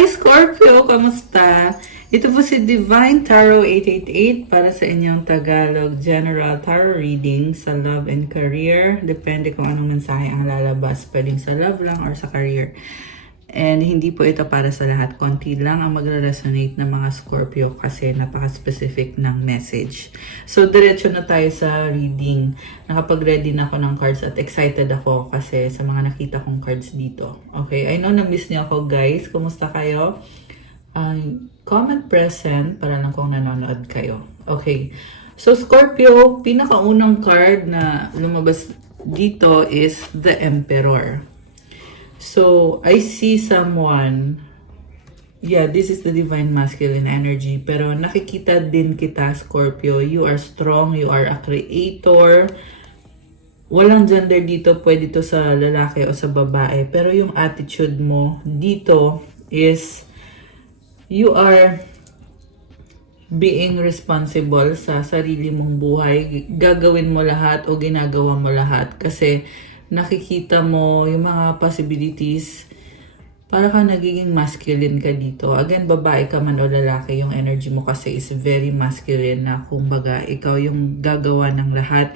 Hi Scorpio! Kamusta? Ito po si Divine Tarot 888 para sa inyong Tagalog General Tarot Reading sa love and career. Depende kung anong mensahe ang lalabas. Pwedeng sa love lang or sa career. And hindi po ito para sa lahat. Konti lang ang magre-resonate ng mga Scorpio kasi napaka-specific ng message. So, diretso na tayo sa reading. Nakapag-ready na ako ng cards at excited ako kasi sa mga nakita kong cards dito. Okay, I know na-miss niyo ako guys. Kumusta kayo? Comment present para lang kung nanonood kayo. Okay. So, Scorpio, pinakaunang card na lumabas dito is the Emperor. So, I see someone, yeah, this is the divine masculine energy, pero nakikita din kita, Scorpio, you are strong, you are a creator, walang gender dito, pwede to sa lalaki o sa babae, pero yung attitude mo dito is, you are being responsible sa sarili mong buhay, gagawin mo lahat o ginagawa mo lahat, kasi nakikita mo yung mga possibilities, para ka nagiging masculine ka dito. Again, babae ka man o lalaki, yung energy mo kasi is very masculine na kumbaga, ikaw yung gagawa ng lahat.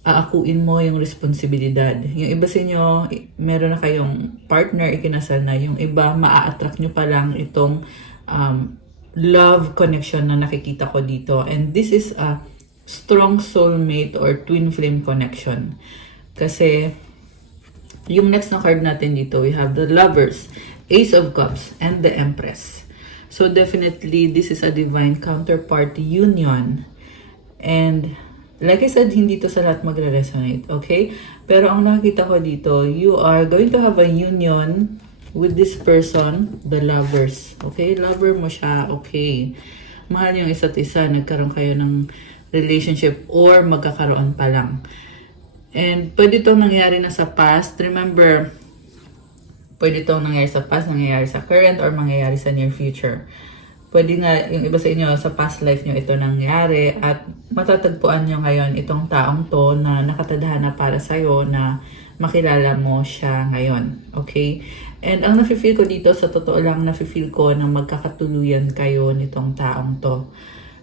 Aakuin mo yung responsibilidad. Yung iba sa inyo, meron na kayong partner, ikinasal na. Yung iba, maa-attract nyo pa lang itong love connection na nakikita ko dito. And this is a strong soulmate or twin flame connection. Kasi, yung next na card natin dito, we have the Lovers, Ace of Cups, and the Empress. So, definitely, this is a divine counterpart union. And, like I said, hindi to sa lahat magre-resonate, okay? Pero ang nakikita ko dito, you are going to have a union with this person, the Lovers. Okay? Lover mo siya, okay. Mahal yung isa't isa, nagkaroon kayo ng relationship or magkakaroon pa lang. And pwede itong nangyari na sa past. Remember, pwede itong nangyari sa past, nangyayari sa current, or mangyayari sa near future. Pwede nga yung iba sa inyo, sa past life nyo ito nangyari at matatagpuan nyo ngayon itong taong to na nakatadhana para sa'yo na makilala mo siya ngayon. Okay? And ang nafe-feel ko dito, sa totoo lang, nafe-feel ko na magkakatuluyan kayo nitong taong to.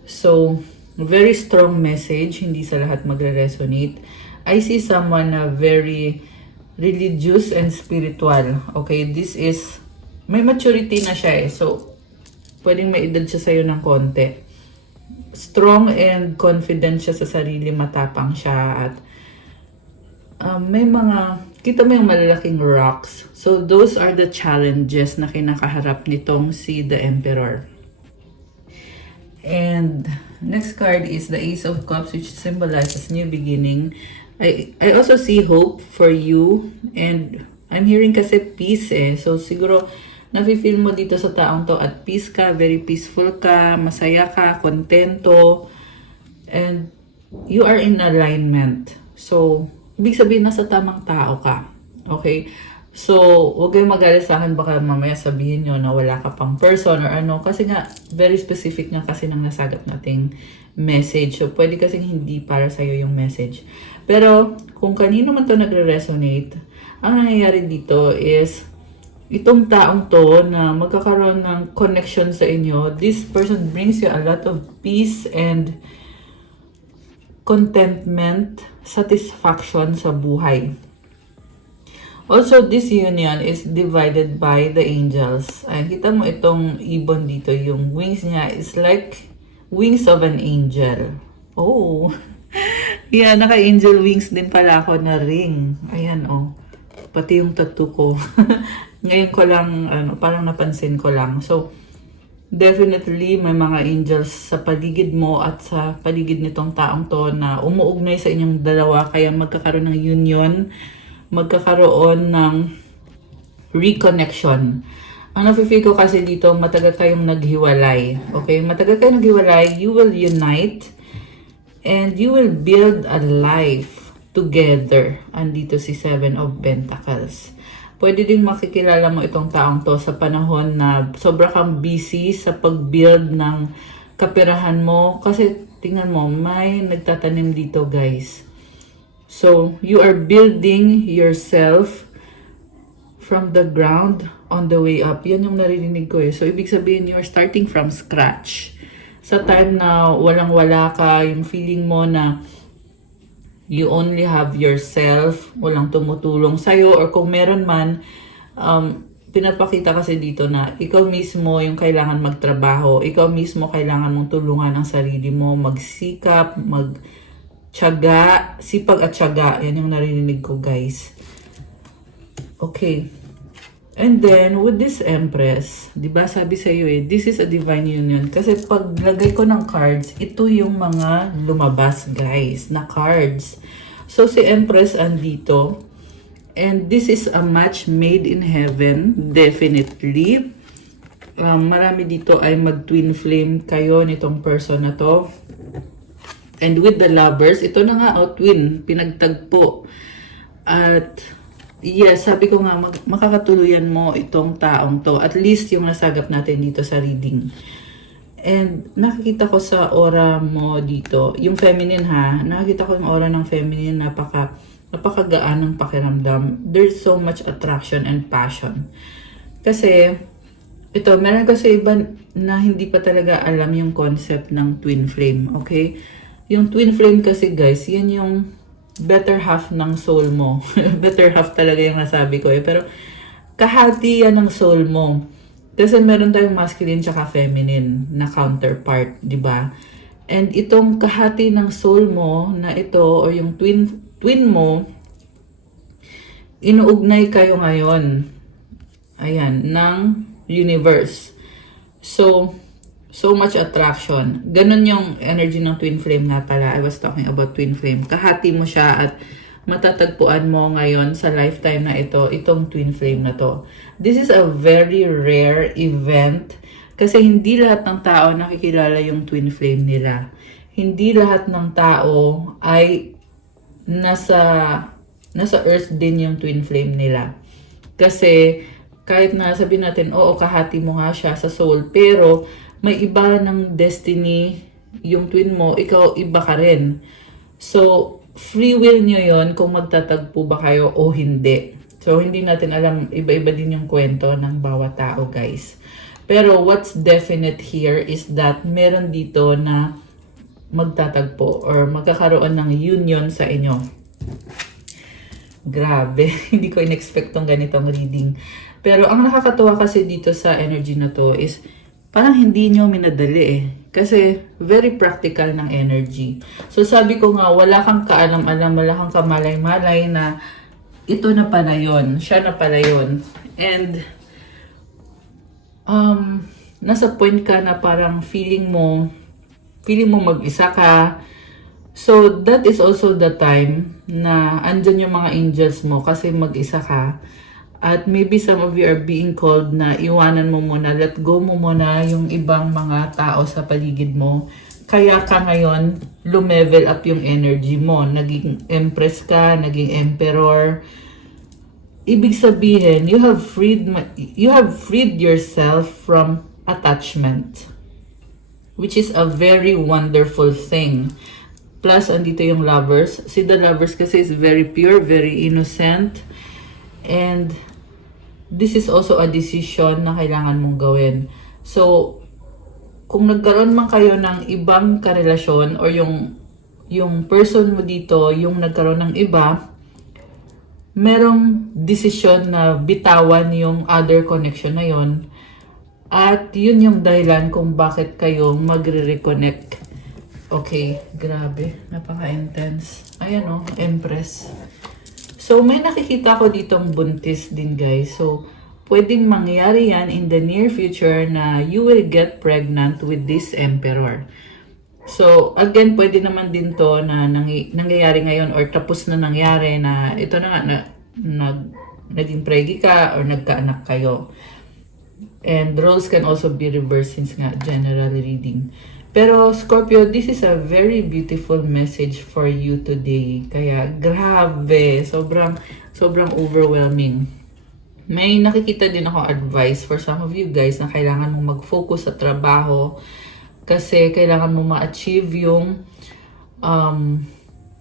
So, very strong message, hindi sa lahat magre-resonate. I see someone na very religious and spiritual. Okay, this is, may maturity na siya eh. So, pwedeng may edad siya sa'yo ng konti. Strong and confident siya sa sarili, matapang siya. At may mga, kita mo yung malalaking rocks. So, those are the challenges na kinakaharap nitong si the Emperor. And next card is the Ace of Cups, which symbolizes new beginning. I also see hope for you, and I'm hearing kasi peace eh. So siguro nafe-feel mo dito sa taong to at peace ka, very peaceful ka, masaya ka, kontento, and you are in alignment. So ibig sabihin nasa tamang tao ka. Okay? So huwag kayong magalit sa akin, baka mamaya sabihin nyo na wala ka pang person or ano, kasi nga very specific nga kasi nang nasagap nating message. So pwede kasing hindi para sa'yo yung message. Pero, kung kanino man to nagre-resonate, ang nangyayari dito is, itong taong to na magkakaroon ng connection sa inyo, this person brings you a lot of peace and contentment, satisfaction sa buhay. Also, this union is divided by the angels. Ay, kita mo itong ibon dito, yung wings niya is like wings of an angel. Oh! Yeah, naka-angel wings din pala ako na ring. Ayan, oh. Pati yung tattoo ko. Ngayon ko lang, parang napansin ko lang. So, definitely, may mga angels sa paligid mo at sa paligid nitong taong to na umuugnay sa inyong dalawa. Kaya magkakaroon ng union, magkakaroon ng reconnection. Ang nafe-feel ko kasi dito, matagal kayong naghiwalay. Okay? Matagal kayong naghiwalay, you will unite and you will build a life together. Andito si Seven of Pentacles. Pwede din makikilala mo itong taong to sa panahon na sobra kang busy sa pag-build ng kapirahan mo. Kasi tingnan mo, may nagtatanim dito guys. So, you are building yourself from the ground on the way up. Yan yung naririnig ko eh. So, ibig sabihin, you're starting from scratch. Sa time na walang-wala ka, yung feeling mo na you only have yourself, walang tumutulong sa'yo, or kung meron man, pinapakita kasi dito na ikaw mismo yung kailangan magtrabaho, ikaw mismo kailangan mong tulungan ang sarili mo, magsikap, magtiyaga, sipag at tiyaga. Yan yung narinig ko, guys. Okay. And then, with this Empress, di ba sabi sa iyo eh, this is a divine union. Kasi pag lagay ko ng cards, ito yung mga lumabas, guys, na cards. So, si Empress andito. And this is a match made in heaven, definitely. Marami dito ay mag-twin flame kayo nitong person na to. And with the lovers, ito na nga, twin, pinagtagpo. At yes, sabi ko nga, makakatuluyan mo itong taong to. At least yung nasagap natin dito sa reading. And nakikita ko sa aura mo dito, yung feminine ha, nakikita ko yung aura ng feminine, napakagaan ng pakiramdam. There's so much attraction and passion. Kasi, ito, meron kasi iba na hindi pa talaga alam yung concept ng twin flame, okay? Yung twin flame kasi guys, yan yung better half ng soul mo. Better half talaga yung nasabi ko eh. Pero kahati yan ng soul mo. Kasi meron tayong masculine tsaka feminine na counterpart, di ba? And itong kahati ng soul mo na ito, or yung twin mo, inuugnay kayo ngayon. Ayan, ng universe. So much attraction. Ganun yung energy ng twin flame nga pala. I was talking about twin flame. Kahati mo siya at matatagpuan mo ngayon sa lifetime na ito, itong twin flame na to. This is a very rare event kasi hindi lahat ng tao nakikilala yung twin flame nila. Hindi lahat ng tao ay nasa earth din yung twin flame nila. Kasi kahit na sabihin natin, oo, kahati mo nga siya sa soul, pero may iba ng destiny yung twin mo, ikaw iba ka rin. So, free will nyo yon kung magtatagpo ba kayo o hindi. So, hindi natin alam, iba-iba din yung kwento ng bawat tao, guys. Pero what's definite here is that meron dito na magtatagpo or magkakaroon ng union sa inyo. Grabe, hindi ko in-expect tong ganitong reading. Pero ang nakakatuwa kasi dito sa energy na to is parang hindi nyo minadali eh. Kasi very practical ng energy. So sabi ko nga, wala kang kaalam-alam, wala kang kamalay-malay na ito na pala yun, siya na pala yun. And nasa point ka na parang feeling mo mag-isa ka. So that is also the time na andyan yung mga angels mo kasi mag-isa ka. At maybe some of you are being called na iwanan mo muna, let go mo muna yung ibang mga tao sa paligid mo. Kaya ka ngayon, lumevel up yung energy mo. Naging empress ka, naging emperor. Ibig sabihin, you have freed yourself from attachment. Which is a very wonderful thing. Plus, andito yung lovers. Si the lovers kasi is very pure, very innocent. And this is also a decision na kailangan mong gawin. So, kung nagkaroon man kayo ng ibang karelasyon or yung person mo dito, yung nagkaroon ng iba, merong decision na bitawan yung other connection na yon. At yun yung dahilan kung bakit kayo magre-reconnect. Okay, grabe. Napaka-intense. Ayan o, Empress. So, may nakikita ko ditong buntis din, guys. So, pwedeng mangyari yan in the near future na you will get pregnant with this emperor. So, again, pwede naman din to na nangyayari ngayon or tapos na nangyari na ito na nga, naging preggy ka or nagkaanak kayo. And roles can also be reversed since nga general reading. Pero Scorpio, this is a very beautiful message for you today. Kaya grabe, sobrang overwhelming. May nakikita din ako advice for some of you guys na kailangan mong mag-focus sa trabaho kasi kailangan mo ma-achieve yung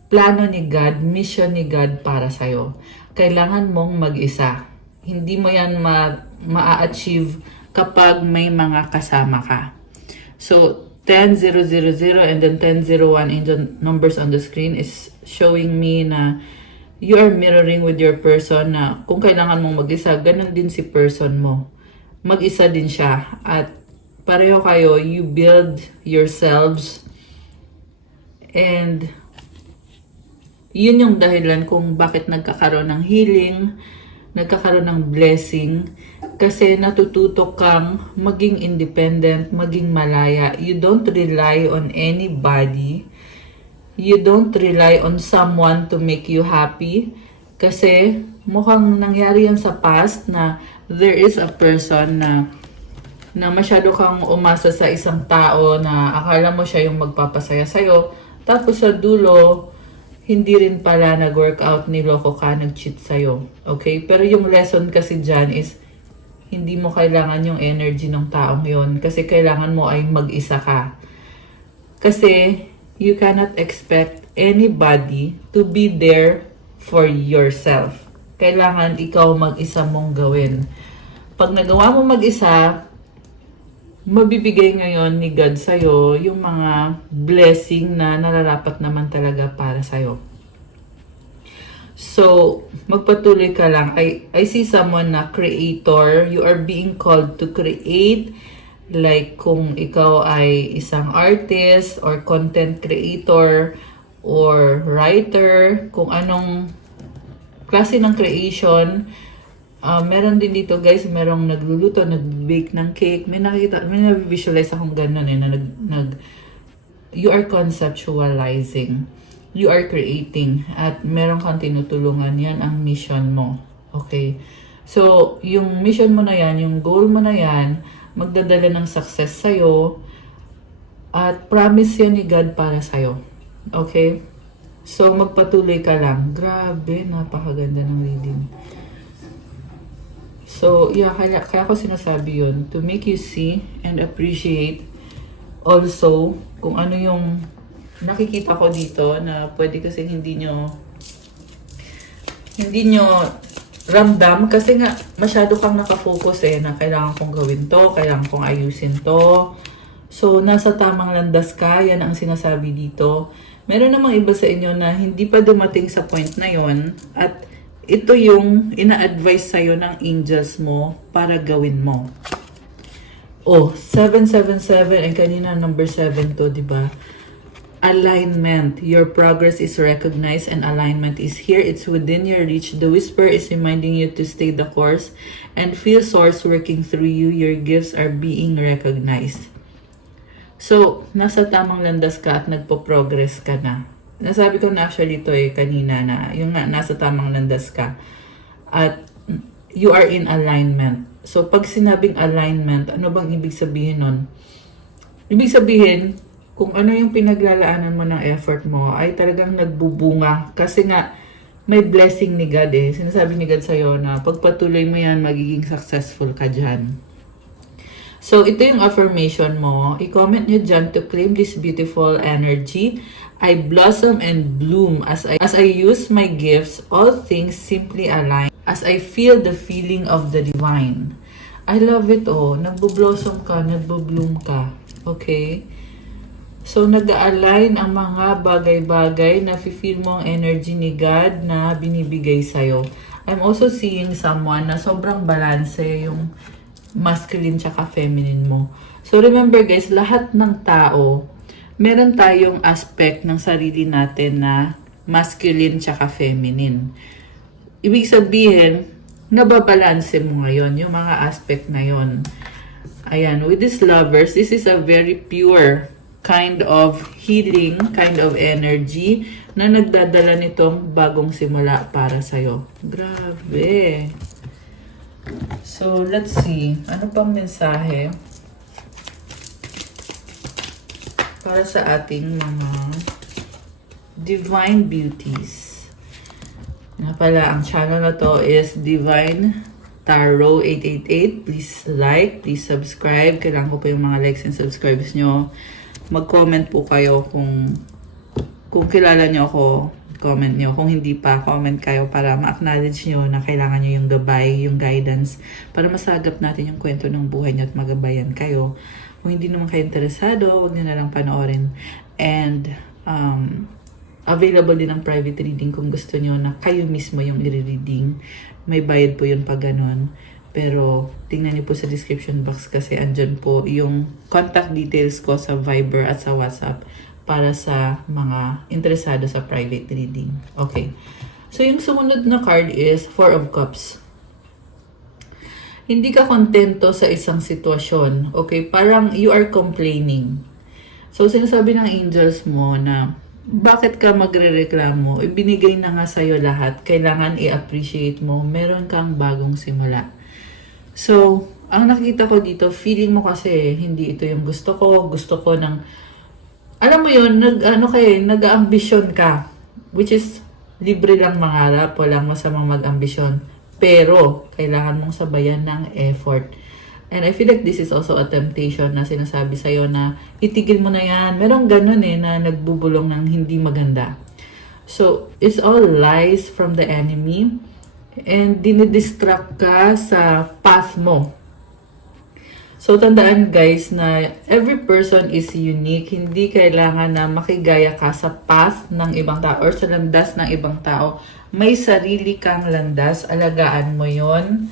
plano ni God, mission ni God para sa'yo. Kailangan mong mag-isa. hindi mo yan ma-achieve kapag may mga kasama ka. So, 10,000 and then 10,01 in the numbers on the screen is showing me na you are mirroring with your person na kung kailangan mong mag-isa, ganun din si person mo. Mag-isa din siya. At pareho kayo, you build yourselves. And yun yung dahilan kung bakit nagkakaroon ng healing, nagkakaroon ng blessing. Kasi natututo kang maging independent, maging malaya. You don't rely on anybody. You don't rely on someone to make you happy. Kasi mukhang nangyari yan sa past na there is a person na masyado kang umasa sa isang tao na akala mo siya yung magpapasaya sa'yo. Tapos sa dulo, hindi rin pala nag-workout, niloko ka, nag-cheat sa'yo. Okay? Pero yung lesson kasi dyan is hindi mo kailangan yung energy ng taong yon kasi kailangan mo ay mag-isa ka. Kasi you cannot expect anybody to be there for yourself. Kailangan ikaw mag-isa mong gawin. Pag nagawa mo mag-isa, mabibigay ngayon ni God sa'yo yung mga blessing na nararapat naman talaga para sa'yo. So, magpatuloy ka lang. I see someone na creator. You are being called to create. Like kung ikaw ay isang artist or content creator or writer, kung anong klase ng creation. Meron din dito guys, merong nagluluto, nag-bake ng cake. May na-visualize akong ganun na you are conceptualizing. You are creating. At meron kang tinutulungan. Yan ang mission mo. Okay? So, yung mission mo na yan, yung goal mo na yan, magdadala ng success sa'yo. At promise yan ni God para sa'yo. Okay? So, magpatuloy ka lang. Grabe, napakaganda ng reading. So, yeah, kaya ko sinasabi yun. To make you see and appreciate also kung ano yung nakikita ko dito na pwede kasi hindi nyo ramdam kasi nga masyado kang nakafocus na kailangan kong gawin to, kailangan kong ayusin to. So, nasa tamang landas ka, yan ang sinasabi dito. Meron namang iba sa inyo na hindi pa dumating sa point na yon at ito yung ina-advise sa'yo ng angels mo para gawin mo. Oh, 777 and kanina number 7 to, di ba? Alignment. Your progress is recognized and alignment is here. It's within your reach. The whisper is reminding you to stay the course and feel source working through you. Your gifts are being recognized. So, nasa tamang landas ka at nagpo-progress ka na. Nasabi ko na actually ito kanina na yung nga, nasa tamang landas ka. At you are in alignment. So, pag sinabing alignment, ano bang ibig sabihin nun? Ibig sabihin, kung ano yung pinaglalaanan mo ng effort mo, ay talagang nagbubunga. Kasi nga, may blessing ni God Sinasabi ni God sa'yo na pagpatuloy mo yan, magiging successful ka dyan. So, ito yung affirmation mo. I-comment nyo dyan to claim this beautiful energy. I blossom and bloom as I use my gifts. All things simply align as I feel the feeling of the divine. I love it Nagbo-blossom ka, nagbo-bloom ka. Okay? So, nag-align ang mga bagay-bagay na feel mo ang energy ni God na binibigay sa'yo. I'm also seeing someone na sobrang balanse yung masculine tsaka feminine mo. So, remember guys, lahat ng tao, meron tayong aspect ng sarili natin na masculine tsaka feminine. Ibig sabihin, nababalanse mo ngayon yung mga aspect na yon. Ayan, with these lovers, this is a very pure kind of healing, kind of energy na nagdadala nitong bagong simula para sa'yo. Grabe. So, let's see. Ano pang mensahe para sa ating mga divine beauties? Nga pala, ang channel na to is Divine Tarot 888. Please like, please subscribe. Kailangan ko pa yung mga likes and subscribes nyo. Mag-comment po kayo kung kilala nyo ako, comment nyo. Kung hindi pa, comment kayo para ma-acknowledge nyo na kailangan nyo yung gabay, yung guidance, para masagap natin yung kwento ng buhay nyo at magabayan kayo. Kung hindi naman kayo interesado, huwag nyo na lang panoorin. And, available din ang private reading kung gusto nyo na kayo mismo yung i-reading. May bayad po yun pag ganun. Pero, tingnan niyo po sa description box kasi andyan po yung contact details ko sa Viber at sa WhatsApp para sa mga interesado sa private reading. Okay. So, yung sumunod na card is Four of Cups. Hindi ka kontento sa isang sitwasyon. Okay? Parang you are complaining. So, sinasabi ng angels mo na bakit ka magre-reklamo? Ibinigay na nga sa'yo lahat. Kailangan i-appreciate mo. Meron kang bagong simula. So, ang nakikita ko dito, feeling mo kasi hindi ito yung gusto ko. Gusto ko ng, alam mo yun, nag-ambisyon ka. Which is, libre lang mangarap, walang masamang mag-ambisyon. Pero, kailangan mong sabayan ng effort. And I feel like this is also a temptation na sinasabi sa'yo na itigil mo na yan. Merong ganun na nagbubulong ng hindi maganda. So, it's all lies from the enemy. And dinidistract ka sa path mo. So, tandaan guys na every person is unique. Hindi kailangan na makigaya ka sa path ng ibang tao or sa landas ng ibang tao. May sarili kang landas. Alagaan mo yon.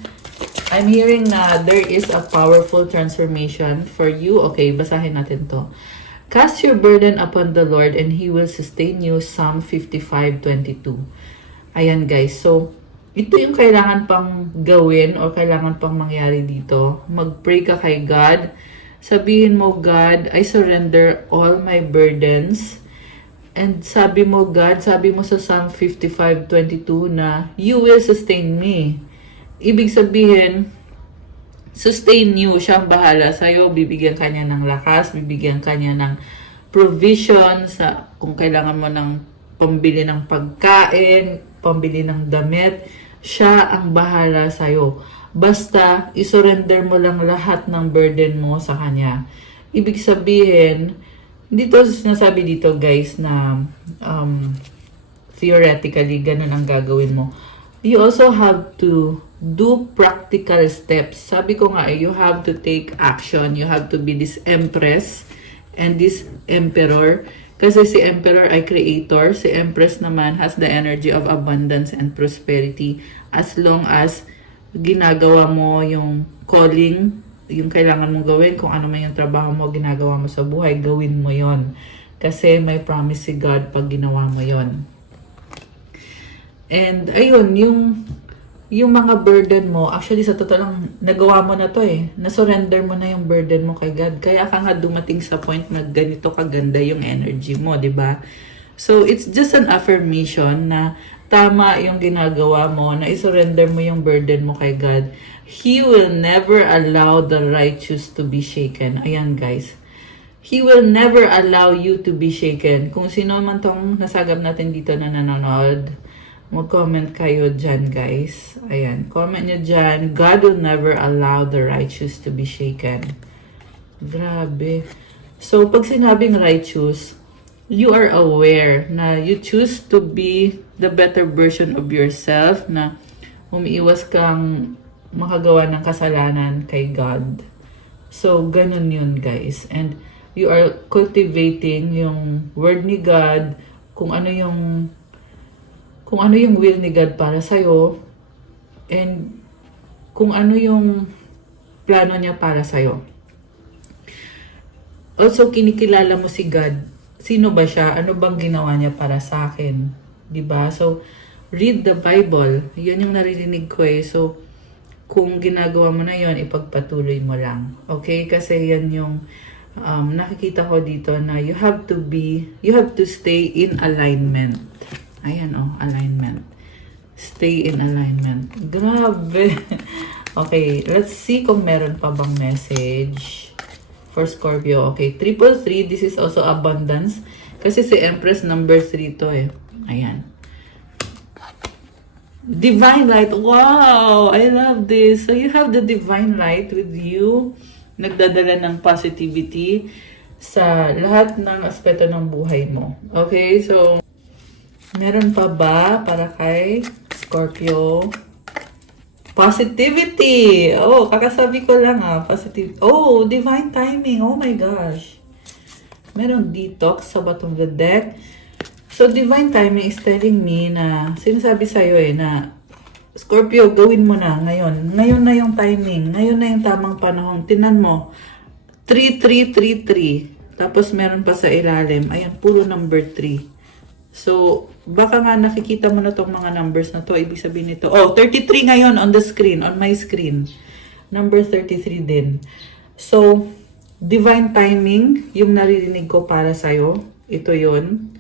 I'm hearing na there is a powerful transformation for you. Okay, basahin natin to. Cast your burden upon the Lord and He will sustain you. Psalm 55:22. Ayan guys. So, ito yung kailangan pang gawin o kailangan pang mangyari dito. Mag-pray ka kay God. Sabihin mo, God, I surrender all my burdens. And sabi mo, God, sabi mo sa Psalm 55:22 na you will sustain me. Ibig sabihin, sustain you. Siyang bahala sa'yo. Bibigyan ka niya ng lakas. Bibigyan ka niya ng provision sa kung kailangan mo ng pambili ng pagkain, pambili ng damit. Siya ang bahala sa'yo. Basta, isurrender mo lang lahat ng burden mo sa Kanya. Ibig sabihin, dito sinasabi dito guys na theoretically, ganun ang gagawin mo. You also have to do practical steps. Sabi ko nga, you have to take action. You have to be this empress and this emperor. Kasi si emperor ay creator. Si empress naman has the energy of abundance and prosperity. As long as ginagawa mo yung calling, yung kailangan mong gawin, kung ano man yung trabaho mo, ginagawa mo sa buhay, gawin mo yon. Kasi may promise si God pag ginawa mo yon. And ayun, yung mga burden mo, actually sa totoo lang, nagawa mo na to nasurrender mo na yung burden mo kay God. Kaya ka nga dumating sa point na ganito kaganda yung energy mo, di ba? So, it's just an affirmation na tama yung ginagawa mo, na isurrender mo yung burden mo kay God. He will never allow the righteous to be shaken. Ayan guys. He will never allow you to be shaken. Kung sino man tong nasagap natin dito na nanonood, mag-comment kayo dyan, guys. Ayan. Comment nyo dyan. God will never allow the righteous to be shaken. Grabe. So, pag sinabing righteous, you are aware na you choose to be the better version of yourself, na umiiwas kang makagawa ng kasalanan kay God. So, ganun yun, guys. And you are cultivating yung word ni God, kung ano yung will ni God para sa'yo, and kung ano yung plano niya para sa'yo. Also, kinikilala mo si God. Sino ba siya? Ano bang ginawa niya para sa akin? Diba? So, read the Bible. Yan yung naririnig ko So, kung ginagawa mo na yon, ipagpatuloy mo lang. Okay? Kasi yan yung nakikita ko dito na you have to stay in alignment. Ayan alignment. Stay in alignment. Grabe. Okay, let's see kung meron pa bang message for Scorpio. Okay, 333, this is also abundance. Kasi si Empress number 3 to Ayan. Divine light. Wow! I love this. So you have the divine light with you. Nagdadala ng positivity sa lahat ng aspeto ng buhay mo. Okay, so Meron pa ba para kay Scorpio? Positivity! Oh, kakasabi ko lang positive. Oh, divine timing. Oh my gosh. Meron detox sa bottom of the deck. So, divine timing is telling me na, sinasabi sa'yo na, Scorpio, gawin mo na ngayon. Ngayon na yung timing. Ngayon na yung tamang panahon. Tinan mo. 3333. Tapos meron pa sa ilalim. Ayan, puro number 3. So, baka nga nakikita mo na tong mga numbers na to. Ibig sabihin nito. Oh, 33 ngayon on the screen. On my screen. Number 33 din. So, divine timing. Yung naririnig ko para sa'yo. Ito yon.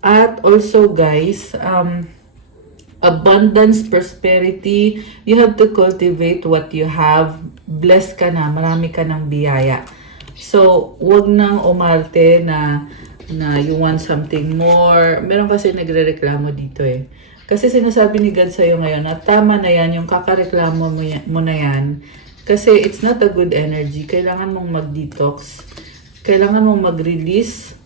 At also guys, abundance, prosperity, you have to cultivate what you have. Blessed ka na, marami ka ng biyaya. So, wag nang umarte na you want something more. Meron kasi nagre-reklamo dito eh. Kasi sinasabi ni God sa'yo ngayon na tama na yan, yung kakareklamo mo na yan. Kasi it's not a good energy. Kailangan mong mag-detox. Kailangan mong mag-release.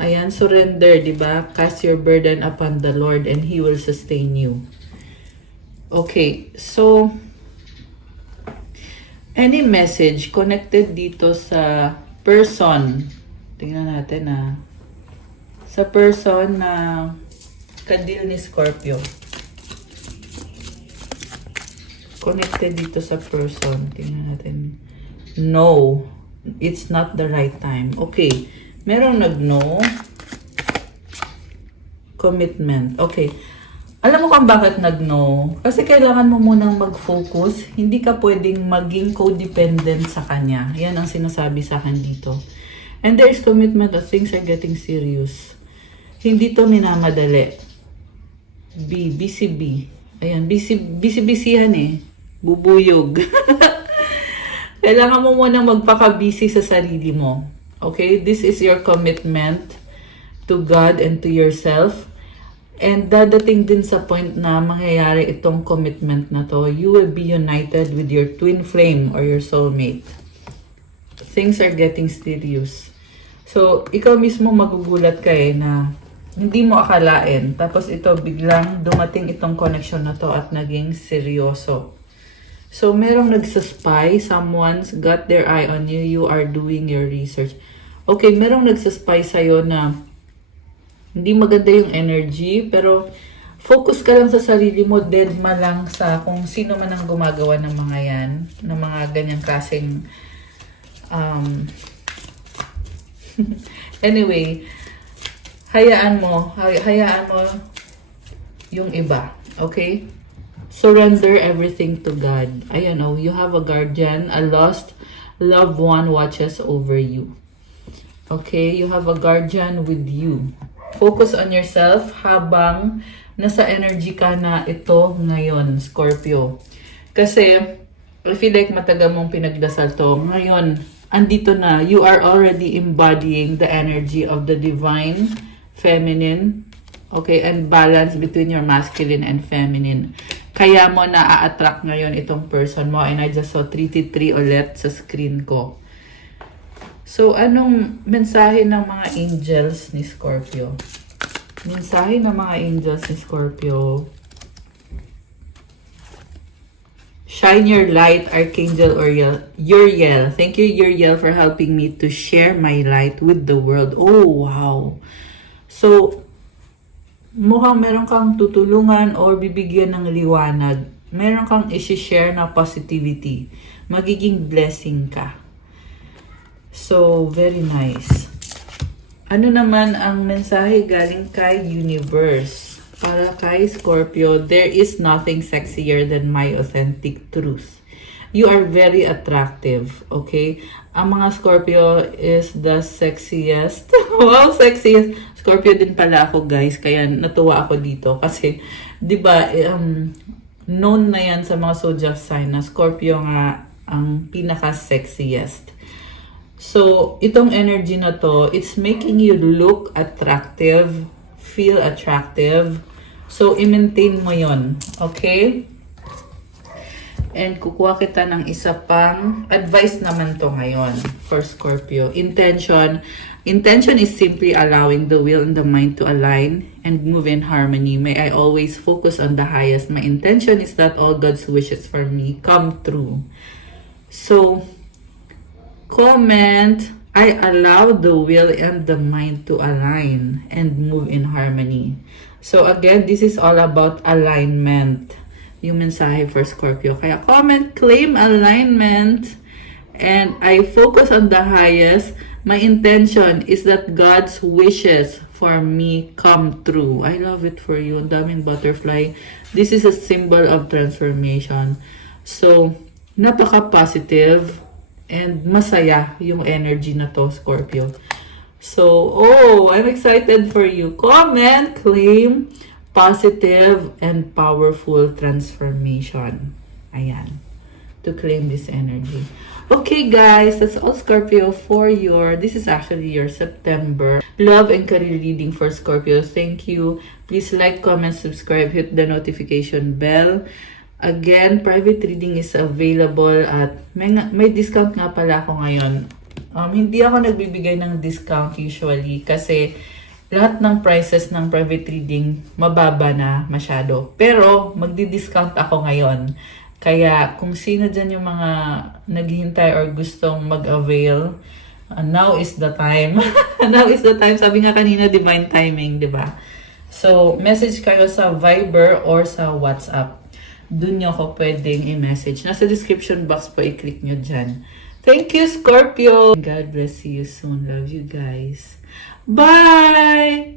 Ayan, surrender, di ba? Cast your burden upon the Lord and He will sustain you. Okay, so, any message connected dito sa person? Tingnan natin sa person na kadil ni Scorpio. Connected dito sa person. Tingnan natin. No, it's not the right time. Okay. Merong nag-no. Commitment. Okay. Alam mo kung bakit nag-no? Kasi kailangan mo munang mag-focus. Hindi ka pwedeng maging codependent sa kanya. Yan ang sinasabi sa akin dito. And there is commitment that things are getting serious. Hindi to minamadali. BCB. Ayan, busy-busyhan eh. Bubuyog. Kailangan mo munang magpaka-busy sa sarili mo. Okay, this is your commitment to God and to yourself. And dadating din sa point na mangyayari itong commitment na to, you will be united with your twin flame or your soulmate. Things are getting serious. So, ikaw mismo magugulat ka na hindi mo akalain. Tapos ito, biglang dumating itong connection na to at naging seryoso. So, merong nagsaspy, someone's got their eye on you, you are doing your research. Okay, merong nagsaspy sa'yo na hindi maganda yung energy, pero focus ka lang sa sarili mo, dead ma lang sa kung sino man ang gumagawa ng mga yan, ng mga ganyang klaseng, anyway, hayaan mo yung iba, okay? Surrender everything to God. Ayan, you have a guardian, a lost loved one watches over you. Okay, you have a guardian with you. Focus on yourself habang nasa energy ka na ito ngayon, Scorpio. Kasi, I feel like matagal mong pinagdasal to. Ngayon, andito na. You are already embodying the energy of the divine feminine. Okay, and balance between your masculine and feminine. Kaya mo na a-attract ngayon itong person mo. And I just saw 33 ulit sa screen ko. So, anong mensahe ng mga angels ni Scorpio? Mensahe ng mga angels ni Scorpio. Shine your light, Archangel Uriel. Thank you, Uriel, for helping me to share my light with the world. Oh, wow. So, mukhang meron kang tutulungan or bibigyan ng liwanag. Meron kang isi-share na positivity. Magiging blessing ka. So, very nice. Ano naman ang mensahe galing kay Universe? Para kay Scorpio, there is nothing sexier than my authentic truth. You are very attractive, okay? Ang mga Scorpio is the sexiest. Wow, sexiest. Scorpio din pala ako, guys. Kaya natuwa ako dito. Kasi, di ba, known na yan sa mga zodiac sign na Scorpio nga ang pinaka-sexiest. So, itong energy na to, it's making you look attractive, feel attractive. So, i-maintain mo yon, okay? And kukuha kita ng isa pang advice naman to ngayon for Scorpio. Intention is simply allowing the will and the mind to align and move in harmony. May I always focus on the highest. My intention is that all God's wishes for me come true. So, comment, I allow the will and the mind to align and move in harmony. So again, this is all about alignment. Yung mensahe for Scorpio. Kaya comment, claim alignment, and I focus on the highest. My intention is that God's wishes for me come true. I love it for you. Ang daming butterfly. This is a symbol of transformation. So, napaka-positive and masaya yung energy na to, Scorpio. So, I'm excited for you. Comment, claim, positive and powerful transformation. Ayan. To claim this energy. Okay guys, that's all Scorpio for this is actually your September love and career reading for Scorpio. Thank you. Please like, comment, subscribe, hit the notification bell. Again, private reading is available at may discount nga pala ako ngayon. Hindi ako nagbibigay ng discount usually kasi lahat ng prices ng private reading mababa na masyado. Pero magdi-discount ako ngayon. Kaya kung sino dyan yung mga naghihintay or gustong mag-avail, now is the time. Now is the time. Sabi nga kanina, divine timing, di ba? So, message kayo sa Viber or sa WhatsApp. Doon nyo ako pwedeng i-message. Nasa description box po, i-click nyo dyan. Thank you, Scorpio! God bless you soon. Love you guys. Bye!